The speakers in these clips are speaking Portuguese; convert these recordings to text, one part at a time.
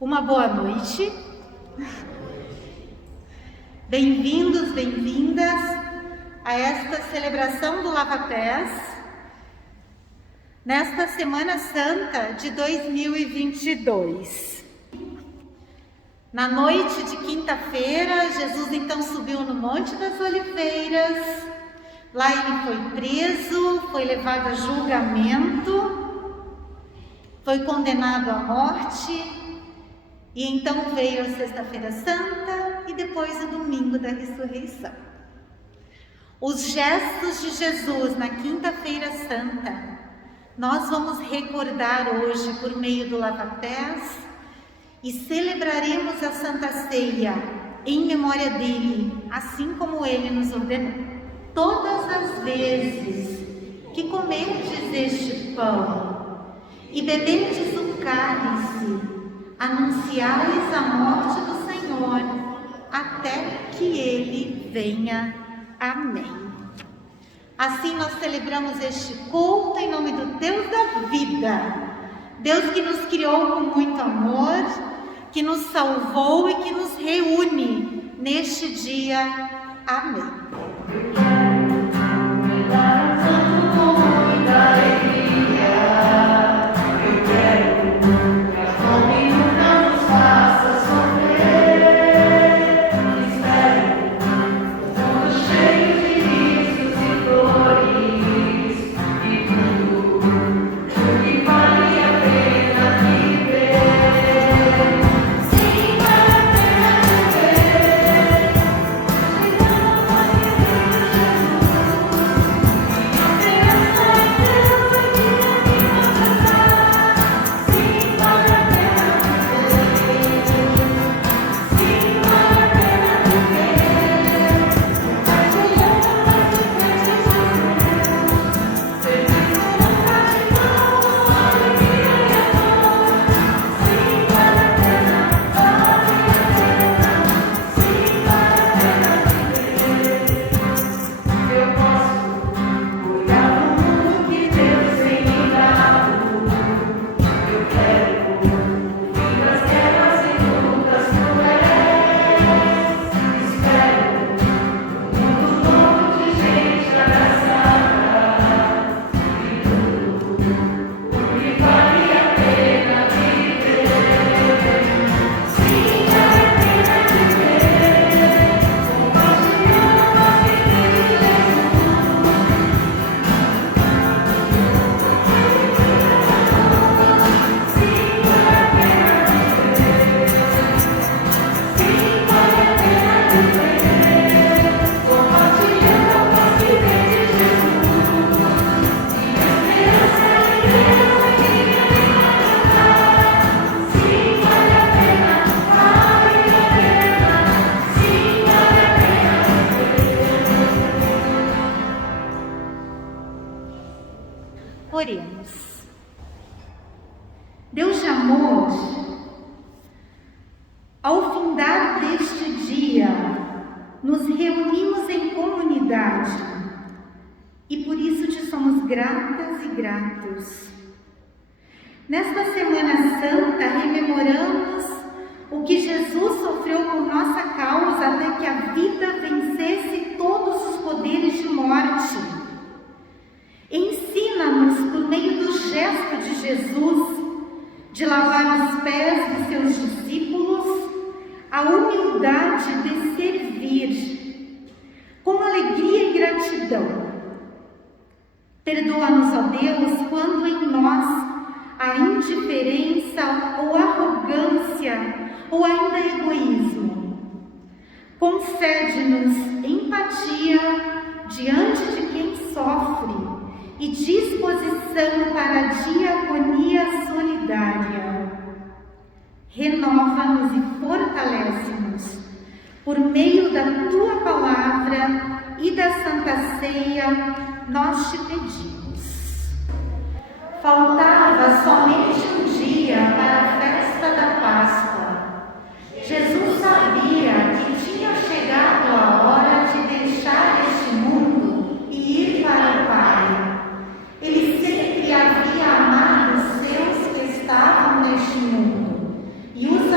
Uma boa noite. Bem-vindos, bem-vindas a esta celebração do Lava Pés, nesta Semana Santa de 2022. Na noite de quinta-feira, Jesus então subiu no Monte das Oliveiras. Lá ele foi preso, foi levado a julgamento, foi condenado à morte. E então veio a Sexta-feira Santa e depois o Domingo da Ressurreição. Os gestos de Jesus na Quinta-feira Santa, nós vamos recordar hoje por meio do lava-pés e celebraremos a Santa Ceia em memória dele, assim como ele nos ordenou. Todas as vezes que comerdes este pão e beberdes o cálice, anunciais a morte do Senhor, até que Ele venha. Amém. Assim nós celebramos este culto em nome do Deus da vida, Deus que nos criou com muito amor, que nos salvou e que nos reúne neste dia. Amém. Oremos. Deus de amor, ao findar deste dia, nos reunimos em comunidade e por isso te somos gratas e gratos. Nesta Semana Santa, rememoramos o que Jesus sofreu por nossa causa até que a vida vencesse todos os poderes de morte. Ensina-nos, por meio do gesto de Jesus, de lavar os pés dos seus discípulos, a humildade de servir, com alegria e gratidão. Perdoa-nos, ó Deus, quando em nós há indiferença ou arrogância ou ainda egoísmo. Concede-nos empatia diante de quem sofre e disposição para a diaconia solidária. Renova-nos e fortalece-nos por meio da Tua Palavra e da Santa Ceia, nós te pedimos. Faltava somente um dia para a festa da Páscoa. Jesus sabia que tinha chegado a hora de deixar este mundo e ir para o Pai. Ele sempre havia amado os seus que estavam neste mundo e os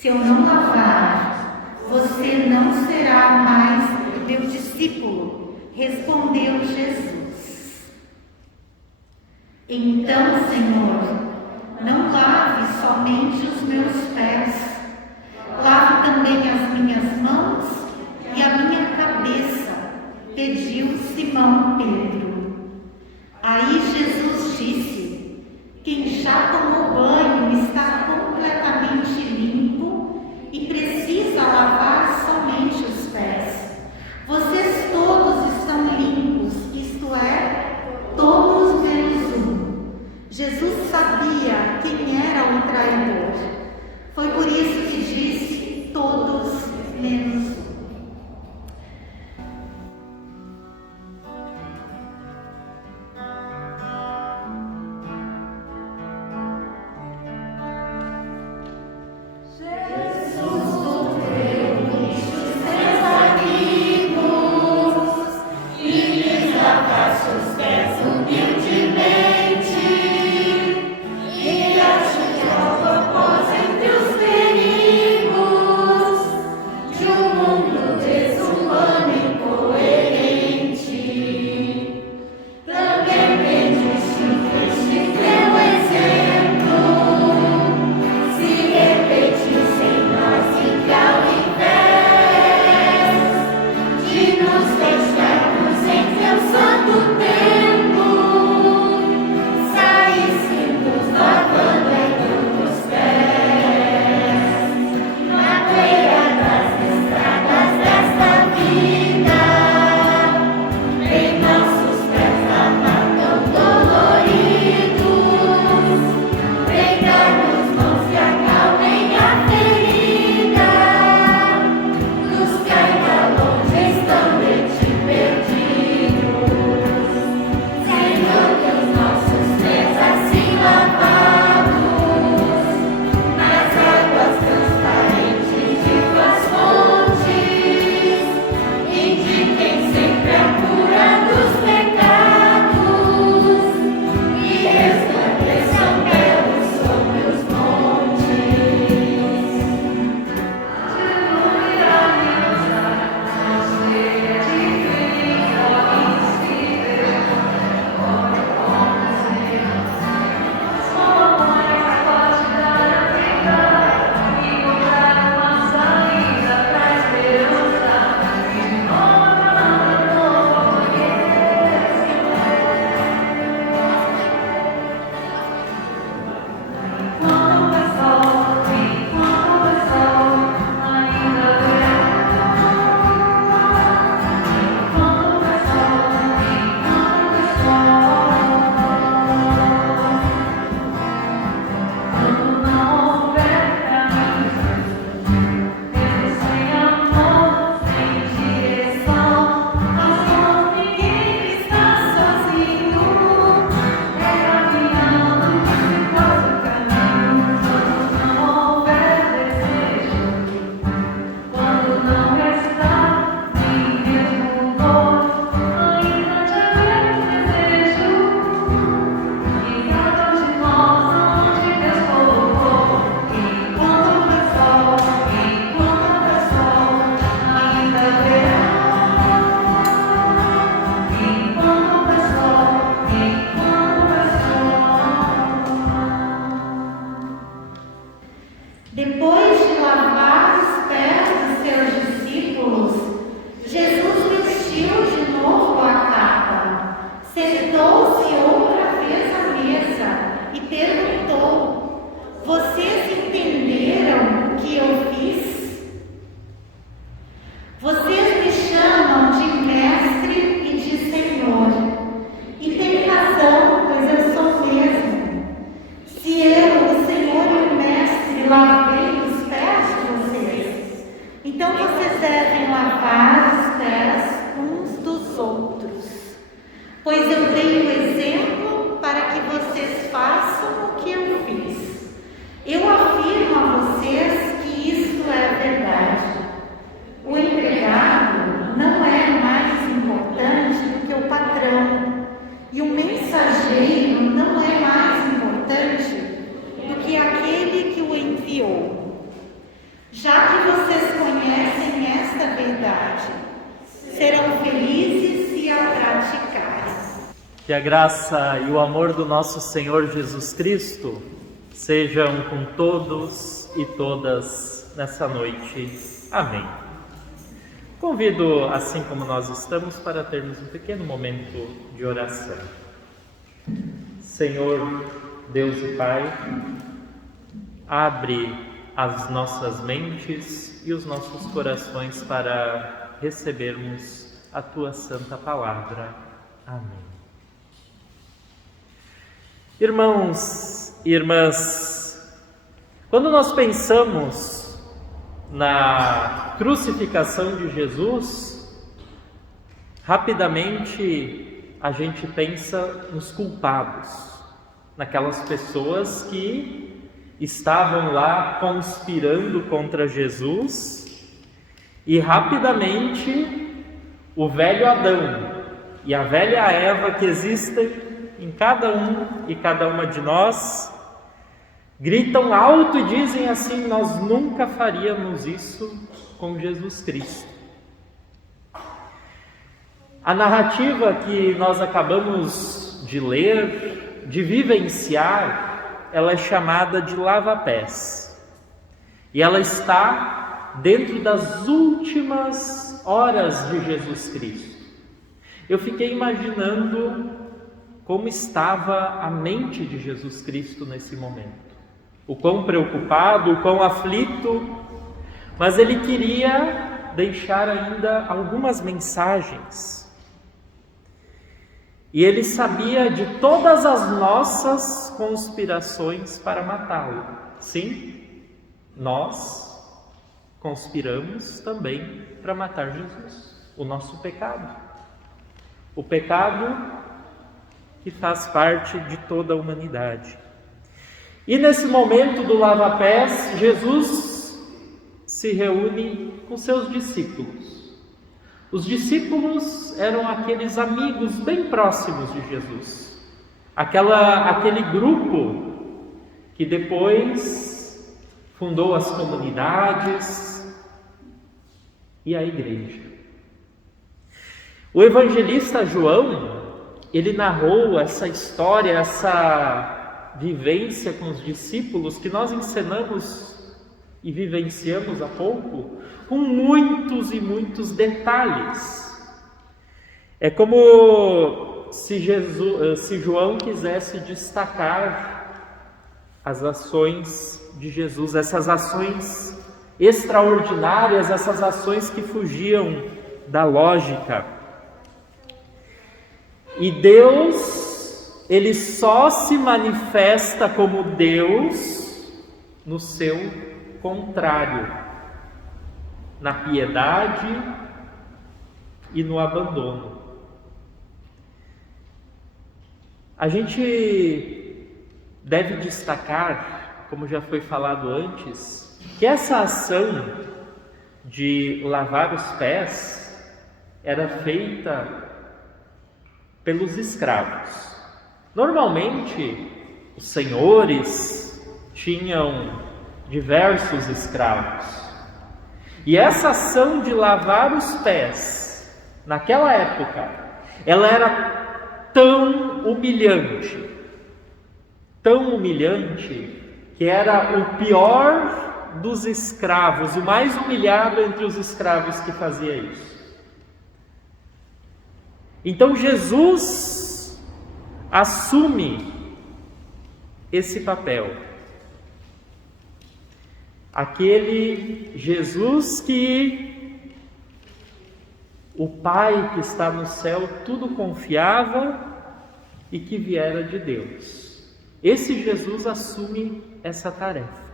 Se eu não lavar, você não será mais meu discípulo, respondeu Jesus. Então, Senhor, não lave somente os meus pés, lave também as minhas mãos e a minha cabeça, pediu Simão Pedro. Aí Jesus disse: quem já tomou banho está completamente limpo e precisa lavar somente os pés. Vocês todos estão limpos, isto é, todos menos um. Jesus sabia quem era o traidor. Foi por isso que disse: todos menos um. Depois de lavar os pés dos seus discípulos, Jesus vestiu de novo a capa, sentou-se outra vez à mesa e perguntou: vocês entenderam o que eu fiz? Vocês me chamam de mestre e de Senhor, e têm razão, pois eu sou mesmo. Se eu, o Senhor e o mestre, lavei os pés de vocês, então vocês devem lavar os pés uns dos outros. Pois eu dei o exemplo para que vocês façam o que eu fiz. Eu afirmo a vocês que isto é verdade. O empregado não é mais importante do que o patrão, e o mensageiro não é mais importante do que aquele que o enviou. Que a graça e o amor do nosso Senhor Jesus Cristo sejam com todos e todas nessa noite. Amém. Convido, assim como nós estamos, para termos um pequeno momento de oração. Senhor, Deus e Pai, abre as nossas mentes e os nossos corações para recebermos a Tua Santa Palavra. Amém. Irmãos e irmãs, quando nós pensamos na crucificação de Jesus, rapidamente a gente pensa nos culpados, naquelas pessoas que estavam lá conspirando contra Jesus, e rapidamente o velho Adão e a velha Eva que existem em cada um e cada uma de nós, gritam alto e dizem assim: nós nunca faríamos isso com Jesus Cristo. A narrativa que nós acabamos de ler, de vivenciar, ela é chamada de lava-pés. E ela está dentro das últimas horas de Jesus Cristo. Eu fiquei imaginando como estava a mente de Jesus Cristo nesse momento. O quão preocupado, o quão aflito, mas ele queria deixar ainda algumas mensagens. E ele sabia de todas as nossas conspirações para matá-lo. Sim, nós conspiramos também para matar Jesus, o nosso pecado. O pecado que faz parte de toda a humanidade. E nesse momento do lava-pés, Jesus se reúne com seus discípulos. Os discípulos eram aqueles amigos bem próximos de Jesus, aquele grupo que depois fundou as comunidades e a igreja. O evangelista João, ele narrou essa história, essa vivência com os discípulos que nós encenamos e vivenciamos há pouco, com muitos e muitos detalhes. É como se João quisesse destacar as ações de Jesus, essas ações extraordinárias, essas ações que fugiam da lógica. E Deus, ele só se manifesta como Deus no seu contrário, na piedade e no abandono. A gente deve destacar, como já foi falado antes, que essa ação de lavar os pés era feita pelos escravos. Normalmente, os senhores tinham diversos escravos. E essa ação de lavar os pés, naquela época, ela era tão humilhante, que era o pior dos escravos, o mais humilhado entre os escravos que fazia isso. Então Jesus assume esse papel. Aquele Jesus que o Pai que está no céu tudo confiava e que viera de Deus. Esse Jesus assume essa tarefa.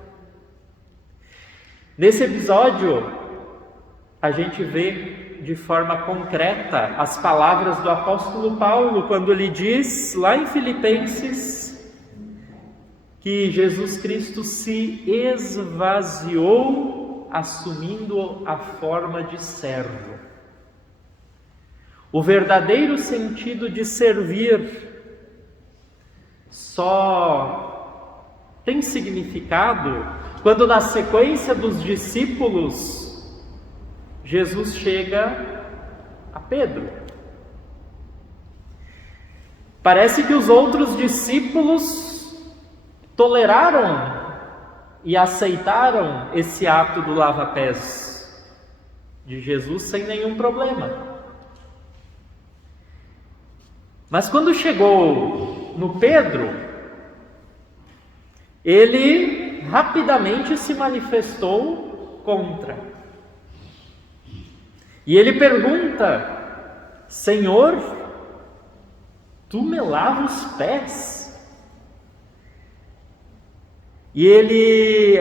Nesse episódio, a gente vê de forma concreta as palavras do apóstolo Paulo, quando ele diz lá em Filipenses que Jesus Cristo se esvaziou assumindo a forma de servo. O verdadeiro sentido de servir só tem significado quando, na sequência dos discípulos, Jesus chega a Pedro. Parece que os outros discípulos toleraram e aceitaram esse ato do lava-pés de Jesus sem nenhum problema. Mas quando chegou no Pedro, ele rapidamente se manifestou contra. E ele pergunta: Senhor, tu me lavas os pés? E ele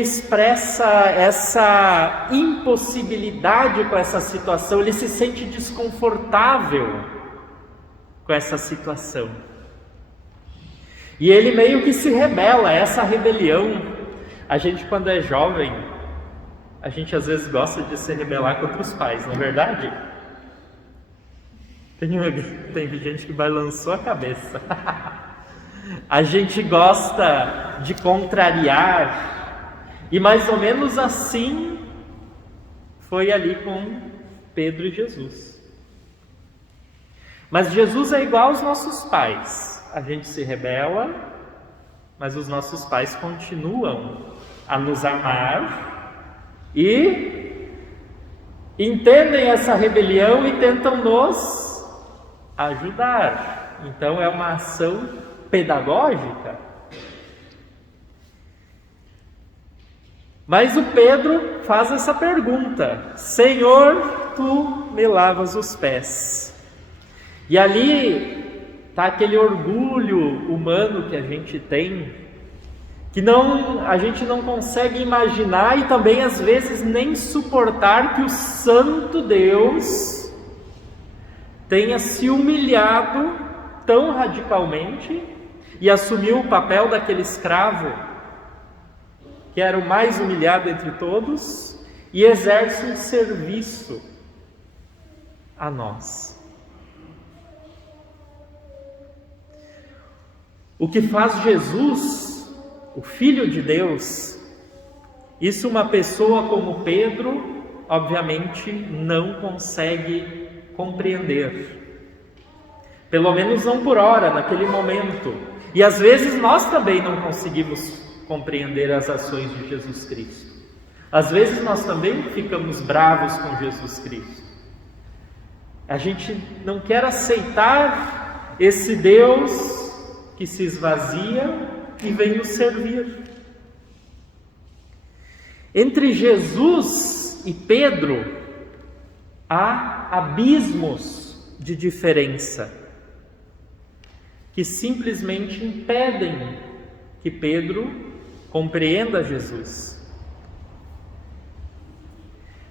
expressa essa impossibilidade com essa situação, ele se sente desconfortável com essa situação. E ele meio que se rebela, essa rebelião. A gente, quando é jovem, a gente às vezes gosta de se rebelar contra os pais, não é verdade? Tem gente que balançou a cabeça. A gente gosta de contrariar, e mais ou menos assim foi ali com Pedro e Jesus. Mas Jesus é igual aos nossos pais. A gente se rebela, mas os nossos pais continuam a nos amar e entendem essa rebelião e tentam nos ajudar. Então é uma ação pedagógica. Mas o Pedro faz essa pergunta: Senhor, tu me lavas os pés. E ali está aquele orgulho humano que a gente tem, que a gente não consegue imaginar e também às vezes nem suportar que o Santo Deus tenha se humilhado tão radicalmente e assumiu o papel daquele escravo que era o mais humilhado entre todos e exerce um serviço a nós. O que faz Jesus, o Filho de Deus, isso uma pessoa como Pedro, obviamente, não consegue compreender. Pelo menos não por hora, naquele momento. E às vezes nós também não conseguimos compreender as ações de Jesus Cristo. Às vezes nós também ficamos bravos com Jesus Cristo. A gente não quer aceitar esse Deus que se esvazia e vem nos servir. Entre Jesus e Pedro há abismos de diferença que simplesmente impedem que Pedro compreenda Jesus.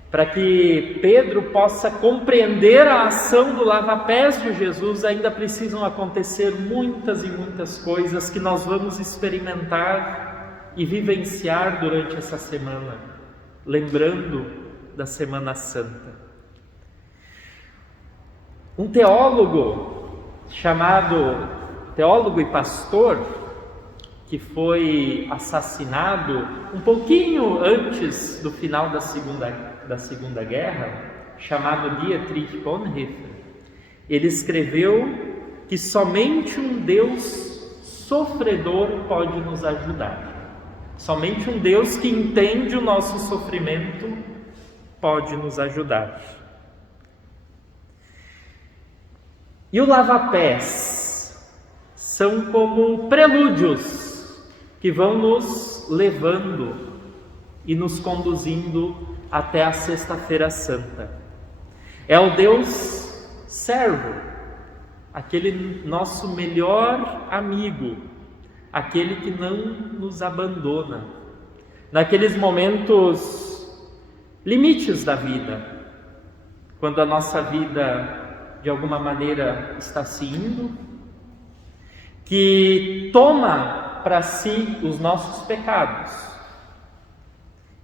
Para que Pedro possa compreender a ação do lava-pés de Jesus, ainda precisam acontecer muitas e muitas coisas que nós vamos experimentar e vivenciar durante essa semana, lembrando da Semana Santa. Um teólogo e pastor, que foi assassinado um pouquinho antes do final da Segunda Guerra, chamado Dietrich Bonhoeffer, ele escreveu que somente um Deus sofredor pode nos ajudar. Somente um Deus que entende o nosso sofrimento pode nos ajudar. E o lava-pés são como prelúdios que vão nos levando e nos conduzindo até a Sexta-feira Santa. É o Deus servo, aquele nosso melhor amigo, aquele que não nos abandona naqueles momentos limites da vida, quando a nossa vida de alguma maneira está se indo, que toma para si os nossos pecados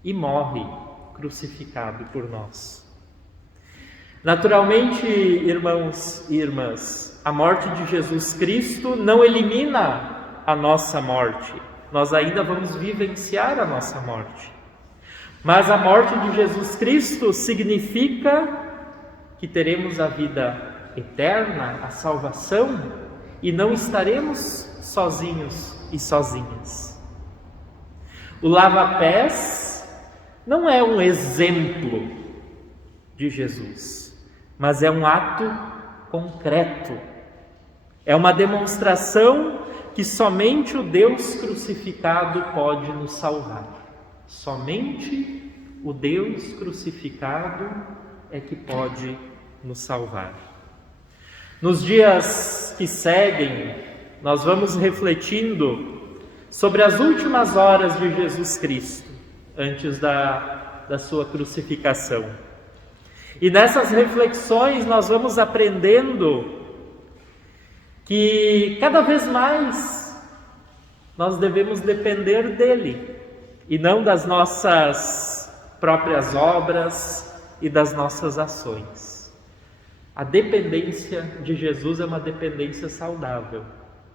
e morre crucificado por nós. Naturalmente, irmãos e irmãs, a morte de Jesus Cristo não elimina a nossa morte. Nós ainda vamos vivenciar a nossa morte. Mas a morte de Jesus Cristo significa que teremos a vida eterna, a salvação, e não estaremos sozinhos e sozinhas. O lava-pés não é um exemplo de Jesus, mas é um ato concreto. É uma demonstração que somente o Deus crucificado pode nos salvar. Somente o Deus crucificado é que pode nos salvar. Nos dias que seguem, nós vamos refletindo sobre as últimas horas de Jesus Cristo, antes da sua crucificação. E nessas reflexões nós vamos aprendendo que cada vez mais nós devemos depender dele e não das nossas próprias obras e das nossas ações. A dependência de Jesus é uma dependência saudável,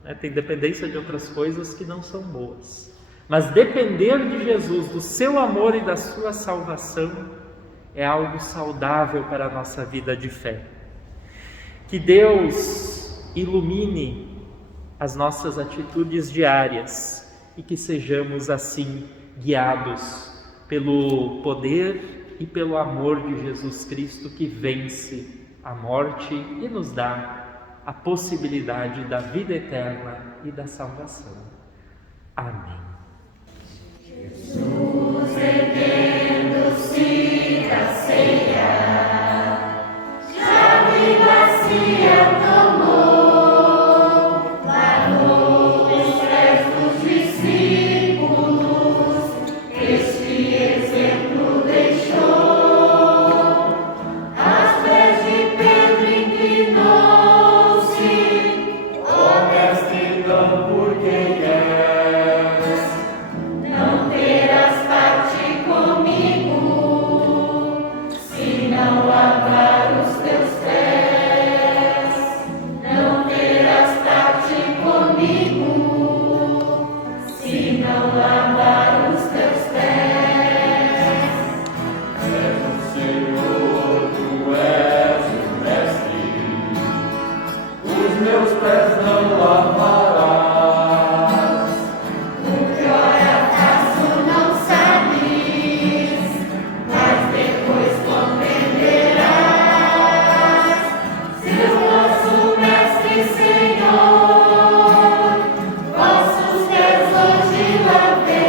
né? Tem dependência de outras coisas que não são boas, mas depender de Jesus, do seu amor e da sua salvação, é algo saudável para a nossa vida de fé. Que Deus ilumine as nossas atitudes diárias e que sejamos assim guiados pelo poder e pelo amor de Jesus Cristo, que vence a morte e nos dá a possibilidade da vida eterna e da salvação. Amém. Jesus, erguendo-se da ceia, já me bacia tomou, lavou os pés dos discípulos, este exemplo deixou. Aos pés de Pedro inclinou-se, ó mestre, não por quem és, não terás parte comigo, se não lavar os teus pés. Não terás parte comigo, se não lavar os teus pés. És o Senhor, tu és o mestre, os meus pés não lavarás. O que ora faço não sabes, mas depois compreenderás. Se o nosso mestre Senhor, vossos pés hoje lavei.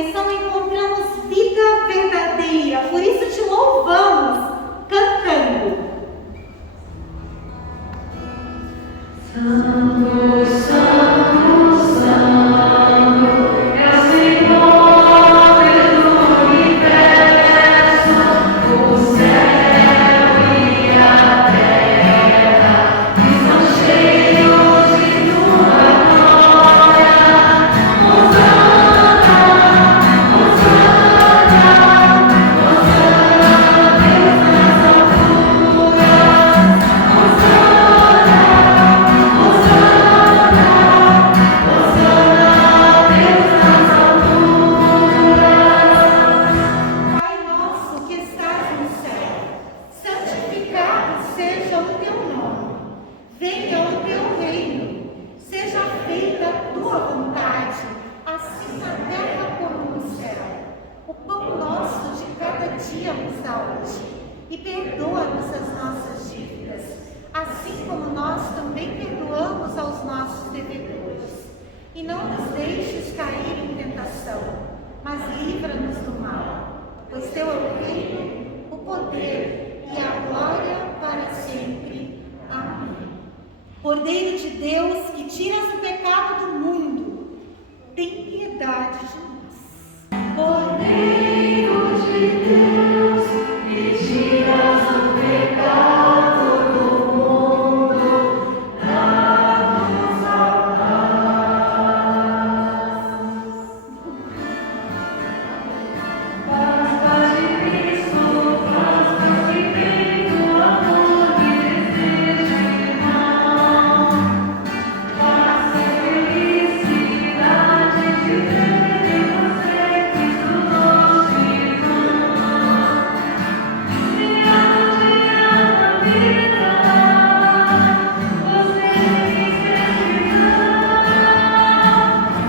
ressurreição encontramos vida verdadeira. Por isso te louvamos, cantando. Santo, Santo, Santo, é o Senhor do universo, o céu e a terra estão cheios de tua glória. Hosana, Hosana, Hosana, Deus nas alturas. Hosana, Hosana, Hosana, Deus nas alturas. Pai nosso que estás no céu, santificado seja o teu nome. Venha o teu reino. Seja feita a tua vontade, assim na terra como no céu. O pão nosso de cada dia nos dá hoje. E perdoa-nos as nossas dívidas, assim como nós também perdoamos aos nossos devedores. E não nos deixes cair em tentação, mas livra-nos do mal. Pois teu é o reino, o poder e a glória para sempre. Amém. Cordeiro de Deus, que tiras o pecado do mundo, tem piedade de nós. Cordeiro de Deus, que tiras o pecado do mundo, dá-nos a paz. Paz de Cristo, paz que vem do amor e desejo irmão. Paz e felicidade de ver em você Cristo nosso irmão. Dia da vida, você me esquecerá.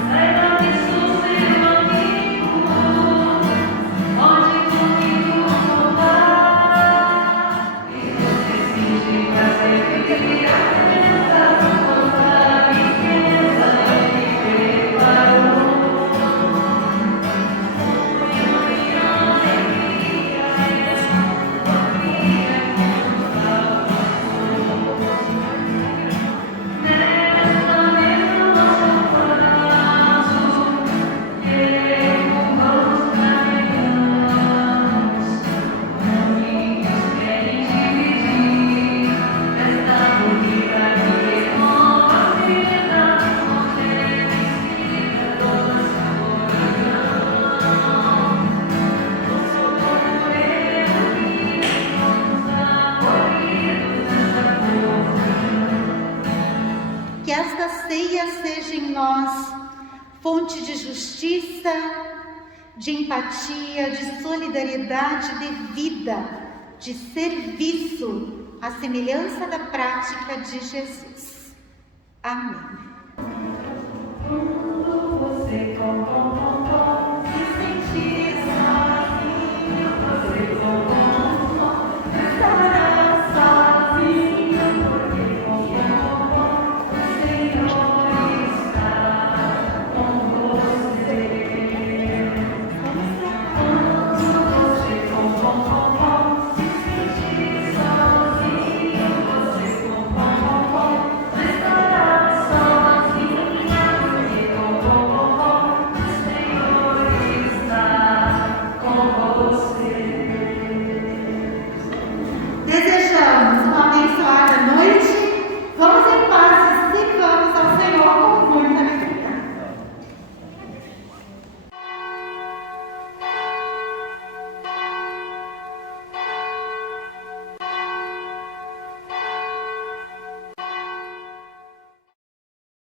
Saiba que sou seu amigo, onde comigo voltar. E você sentir pra sempre a presença da riqueza que preparou. Nesta mesma nossa abraço, vamos caminhamos, caminhos querem dividir esta corrida que nova vida contemplada toda o socorro ele nos acolhidos nessa Que esta ceia seja em nós fonte de justiça, de empatia, de solidariedade, de vida, de serviço, à semelhança da prática de Jesus. Amém. Quando você compõe